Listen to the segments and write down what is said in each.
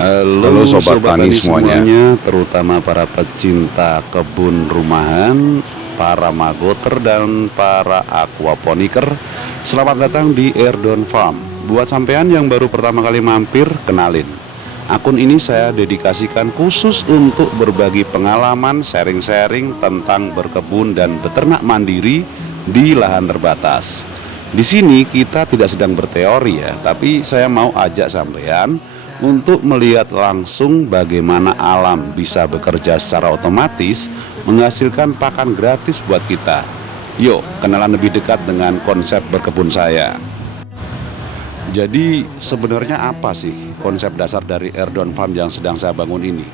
Halo Sobat Tani semuanya, terutama para pecinta kebun rumahan, para magoter dan para aquaponiker. Selamat datang di Erdon Farm. Buat sampean yang baru pertama kali mampir, kenalin, akun ini saya dedikasikan khusus untuk berbagi pengalaman, sharing-sharing tentang berkebun dan beternak mandiri di lahan terbatas. Di sini kita tidak sedang berteori ya, tapi saya mau ajak sampean untuk melihat langsung bagaimana alam bisa bekerja secara otomatis menghasilkan pakan gratis buat kita. Yuk, kenalan lebih dekat dengan konsep berkebun saya. Jadi sebenarnya apa sih konsep dasar dari Erdon Farm yang sedang saya bangun ini?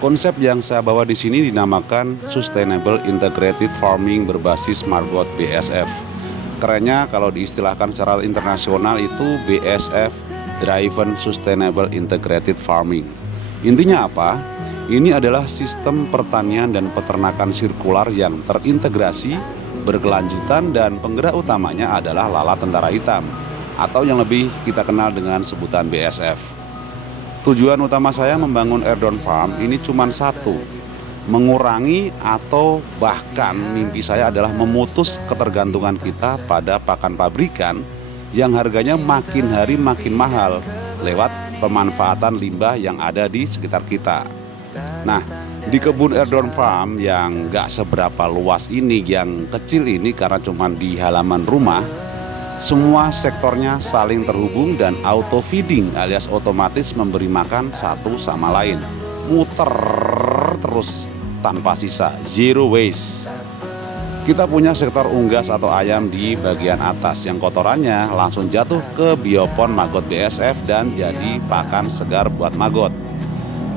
Konsep yang saya bawa di sini dinamakan Sustainable Integrated Farming berbasis Margot BSF. Kerennya kalau diistilahkan secara internasional itu BSF Driven Sustainable Integrated Farming. Intinya apa? Ini adalah sistem pertanian dan peternakan sirkular yang terintegrasi, berkelanjutan, dan penggerak utamanya adalah lalat tentara hitam atau yang lebih kita kenal dengan sebutan BSF. Tujuan utama saya membangun Erdon Farm ini cuma satu, mengurangi atau bahkan mimpi saya adalah memutus ketergantungan kita pada pakan pabrikan yang harganya makin hari makin mahal lewat pemanfaatan limbah yang ada di sekitar kita. Nah, di kebun Erdon Farm yang gak seberapa luas ini, yang kecil ini karena cuma di halaman rumah, semua sektornya saling terhubung dan auto feeding alias otomatis memberi makan satu sama lain, muter terus tanpa sisa, zero waste. Kita punya sektor unggas atau ayam di bagian atas yang kotorannya langsung jatuh ke biopon Margot BSF dan jadi pakan segar buat maggot.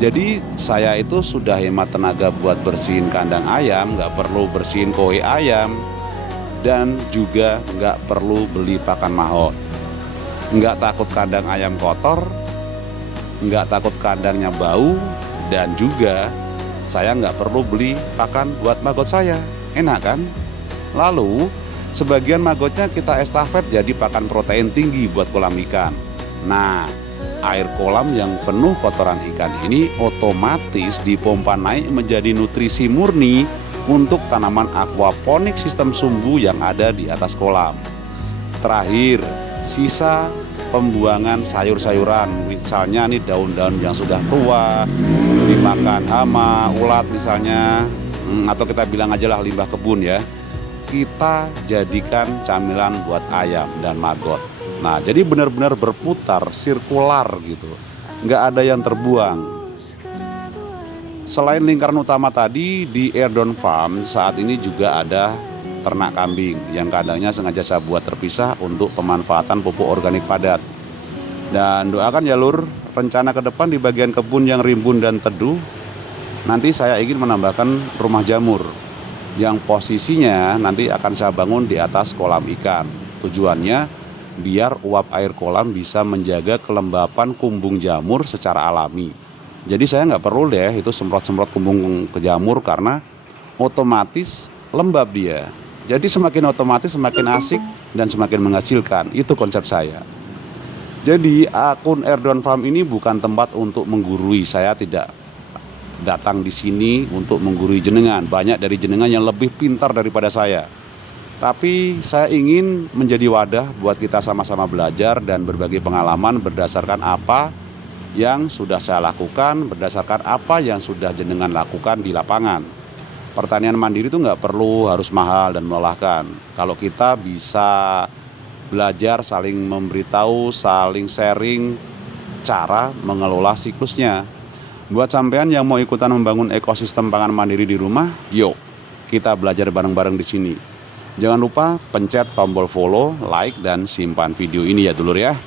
Jadi saya itu sudah hemat tenaga buat bersihin kandang ayam, nggak perlu bersihin koi ayam, dan juga nggak perlu beli pakan mahot. Nggak takut kandang ayam kotor, nggak takut kandangnya bau, dan juga saya nggak perlu beli pakan buat maggot saya. Enak kan? Lalu sebagian maggotnya kita estafet jadi pakan protein tinggi buat kolam ikan. Nah, air kolam yang penuh kotoran ikan ini otomatis dipompa naik menjadi nutrisi murni untuk tanaman aquaponik sistem sumbu yang ada di atas kolam. Terakhir, sisa pembuangan sayur-sayuran, misalnya nih daun-daun yang sudah tua dimakan hama, ulat misalnya, atau kita bilang aja lah limbah kebun ya, kita jadikan camilan buat ayam dan maggot. Nah, jadi benar-benar berputar, sirkular gitu, nggak ada yang terbuang. Selain lingkaran utama tadi, di Erdon Farm saat ini juga ada ternak kambing yang kandangnya sengaja saya buat terpisah untuk pemanfaatan pupuk organik padat. Dan doakan ya Lur, rencana ke depan di bagian kebun yang rimbun dan teduh, nanti saya ingin menambahkan rumah jamur yang posisinya nanti akan saya bangun di atas kolam ikan. Tujuannya biar uap air kolam bisa menjaga kelembapan kumbung jamur secara alami. Jadi saya nggak perlu deh itu semprot-semprot kumbung ke jamur karena otomatis lembab dia. Jadi semakin otomatis semakin asik dan semakin menghasilkan. Itu konsep saya. Jadi akun Erdon Farm ini bukan tempat untuk menggurui. Saya tidak datang di sini untuk menggurui jenengan. Banyak dari jenengan yang lebih pintar daripada saya. Tapi saya ingin menjadi wadah buat kita sama-sama belajar dan berbagi pengalaman berdasarkan apa yang sudah saya lakukan, berdasarkan apa yang sudah jenengan lakukan di lapangan. Pertanian mandiri itu nggak perlu harus mahal dan melelahkan. Kalau kita bisa belajar, saling memberitahu, saling sharing cara mengelola siklusnya. Buat sampean yang mau ikutan membangun ekosistem pangan mandiri di rumah, yuk kita belajar bareng-bareng di sini. Jangan lupa pencet tombol follow, like, dan simpan video ini ya dulur ya.